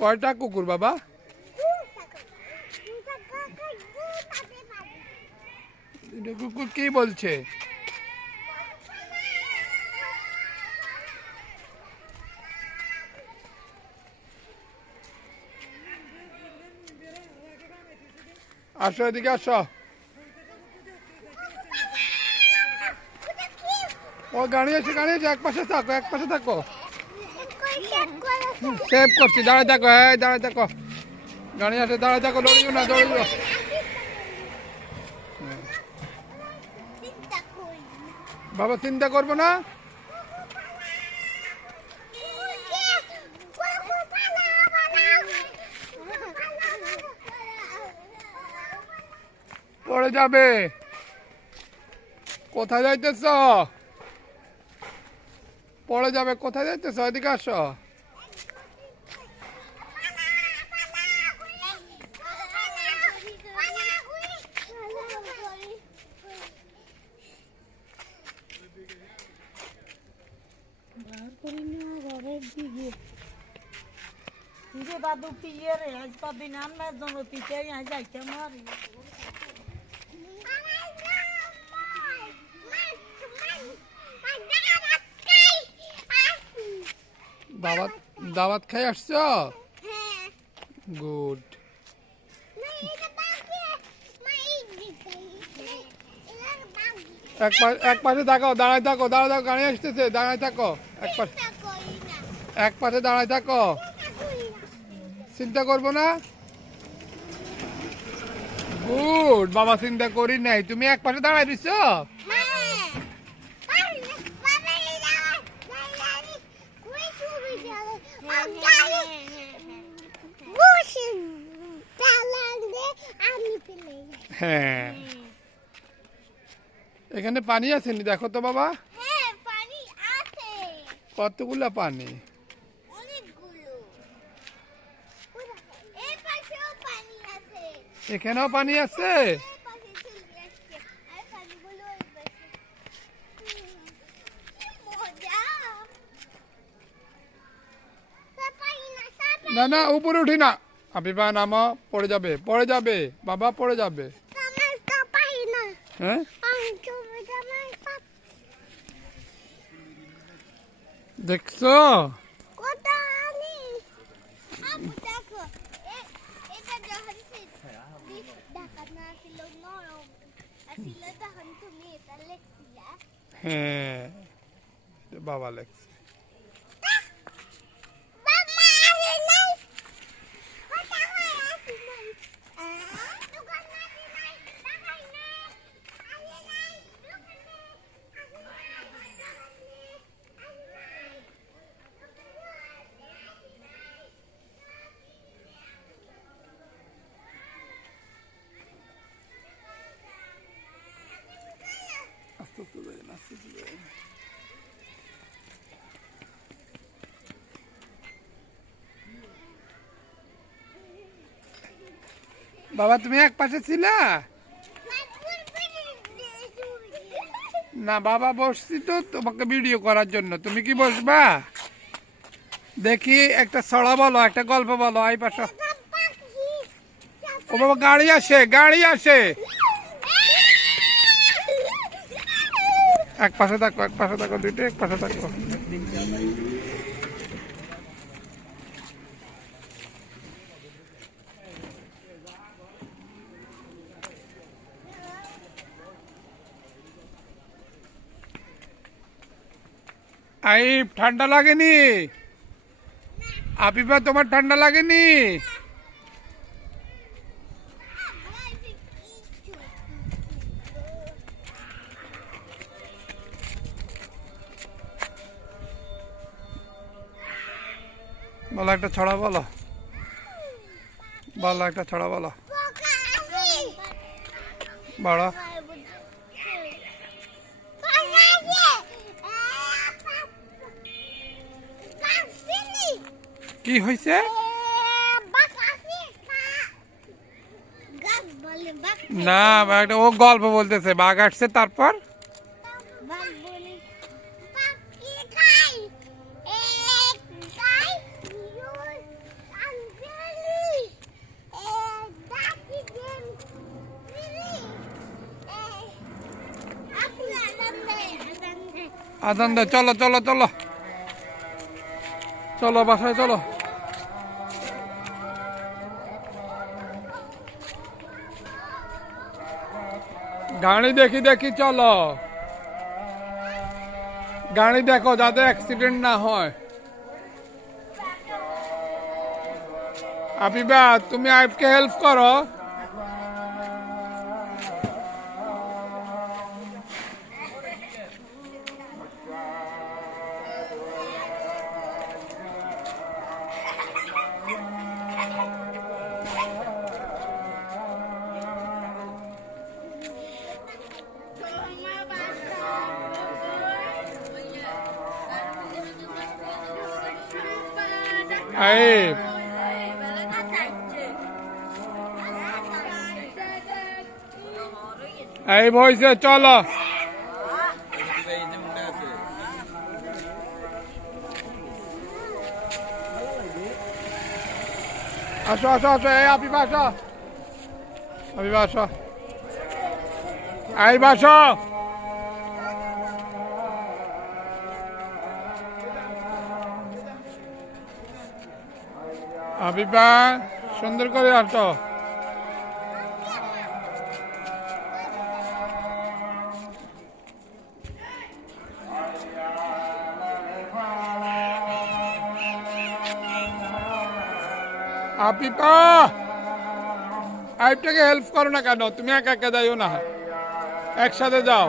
কয়টা কুকুর বাবা? কুকুর কি বলছে? আসো এদিকে আসো। ও গাড়ি আছে এক পাশে থাকো সেভ করছি। দাঁড়ায় থাকো, দাঁড়ায় থাকো। গাড়ি আছে, দাঁড়ায় থাকো, দৌড়িও না। বাবা চিন্তা করবো না। পড়ে যাবে। কোথায় যাইতেছ? পড়ে যাবে। কোথায় যাইতেছ? এদিকে আসো। দাদু পিয়ে রে আজ কদিন আমার জন্য পিছিয়ে যাইতে মারি। দাওয়াত খাই আসছো? গুড। এক পাশে থাকো, দাঁড়ায় থাকো, গাড়ি আসতেছে, দাঁড়ায় থাকো। এক পাশে দাঁড়ায় থাকো। চিন্তা করবো না। গুড বাবা, চিন্তা করি নাই। তুমি এক পাশে দাঁড়ায় দিচ্ছ। হ্যাঁ, এখানে পানি আছে নি? দেখো তো বাবা। কতগুলা পানি? এখানেও পানি আছে। না না, উপরে উঠি না। আবিবা নামো, পড়ে যাবে বাবা, পড়ে যাবে। হ্যাঁ, দেখছো? হ্যাঁ, বাবা লেখছে। বাবা তুমি এক পাশে ছিলা না? বাবা বসছি তো তোমাকে ভিডিও করার জন্য। তুমি কি বসবা? দেখি একটা ছড়া বলো, একটা গল্প বলো। এই পাশে। ও বাবা, গাড়ি আসে। এক পাশে থাকো, দুইটা এক পাশে থাকো। আইব, ঠান্ডা লাগেনি? আবিবা, তোমার ঠান্ডা লাগেনি? বলো একটা ছড়া বলো। একটা ছড়া বলো। বড় কি হয়েছে? না, ও গল্প বলতেছে। বাঘ আসছে, তারপর আজান দে, চলো চলো চলো চলো বাসায় চলো। গাড়ি দেখি দেখি চলো, গাড়ি দেখো যাতে অ্যাক্সিডেন্ট না হয়। আবিবা তুমি আইবকে হেল্প করো। আইব আইব হয়েছে, চলো। আসো আসো আসো, এই আবিবা আসো, আবিবা আসো, আইব আসো। আবিবা সুন্দর করে আসো। আবিবা আইবটাকে হেল্প করো না কেন? তুমি একা একা যাইও না, একসাথে যাও।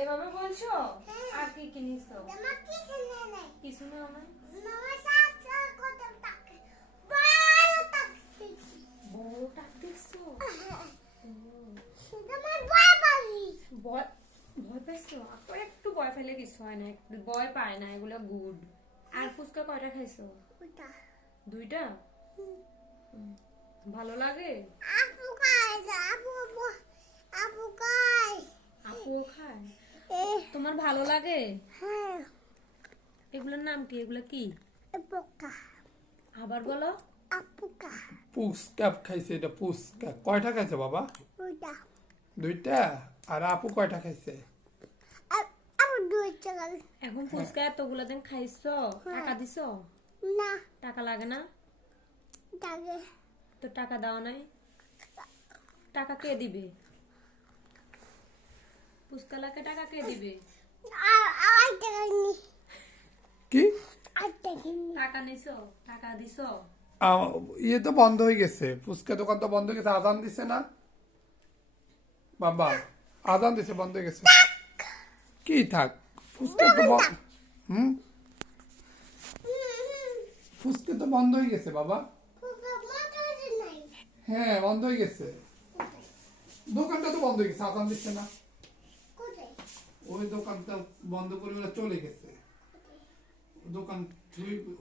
এভাবে বলছো? আর কি কিনিছো? কিছু না আমার বড় টাক দেখছো? ভয় পাইছো? আর একটু ভয় পেলে কিছু হয় না, ভয় পায় না, এগুলো গুড। আর ফুচকা কয়টা খাইছো? দুইটা। ভালো লাগে? আপুও খায়? তোমার ভালো লাগে? এগুলোর নাম কি? এগুলো কি? আবার বলো। পুস্কা খাইছে, এটা পুস্কা। কয়টা খাইছে বাবা? দুইটা। আর আপু কয়টা খাইছে? এখন ফুচকা এতগুলো দিন খাইছো, টাকা দিছো? না, টাকা লাগে না? লাগে। তো টাকা দাও নাই? টাকা কে দিবে? ফুচকালাকে টাকা কে দিবে? কি টাকা নিছো? টাকা দিছো? ইয়ে তো বন্ধ হয়ে গেছে, ফুচকা দোকান তো বন্ধ হয়ে গেছে। আজান দিছে না বাবা? আজান দিছে, বন্ধ হয়ে গেছে। কি থাক, ফুচকা তো ফুচকা তো বন্ধ হয়ে গেছে বাবা। হ্যাঁ বন্ধ হয়ে গেছে, দোকানটা তো বন্ধ হয়ে গেছে। আজান দিচ্ছে না, ওই দোকানটা বন্ধ করে ওরা চলে গেছে। দোকান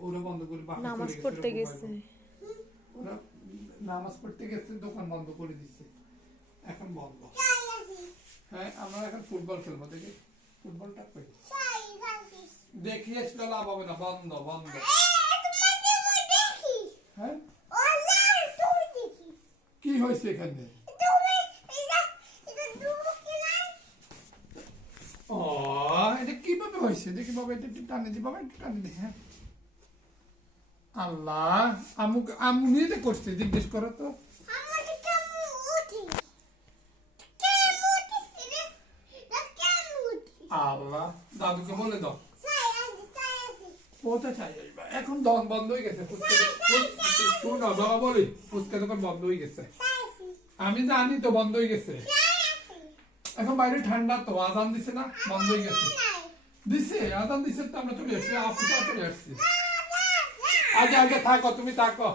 ওরা বন্ধ করে নামাজ পড়তে গেছে। ওরা নামাজ পড়তে গেছে, দোকান বন্ধ করে দিচ্ছে, এখন বন্ধ। হ্যাঁ, আমরা এখন ফুটবল খেলবো, দেখি ফুটবলটা কই দেখি, আসলে লাভ হবে না, বন্ধ বন্ধ। হ্যাঁ, কি হয়েছে এখানে? ও, এটা কিভাবে হয়েছে দেখি বাবা, এটা একটু টানে দি বাবা, একটু টানে দি। হ্যাঁ, আল্লাহ, আমু নিয়ে করছে, জিজ্ঞেস করো তো। আল্লাহ, দাদুকে বলে দাও। কোথায় চাই আসবা? এখন দন বন্ধ হয়ে গেছে, শুনো বাবা বলি, ফুচকা দোকান বন্ধ হয়ে গেছে। আমি জানি তো বন্ধ হয়ে গেছে, এখন বাইরে ঠান্ডা তো, আজান দিছে না, বন্ধ হয়ে গেছে। দিছে, আজান দিছে তো আমরা চলে আসছি, আপুটা চলে আসছি। আগে আগে থাকো, তুমি থাকো।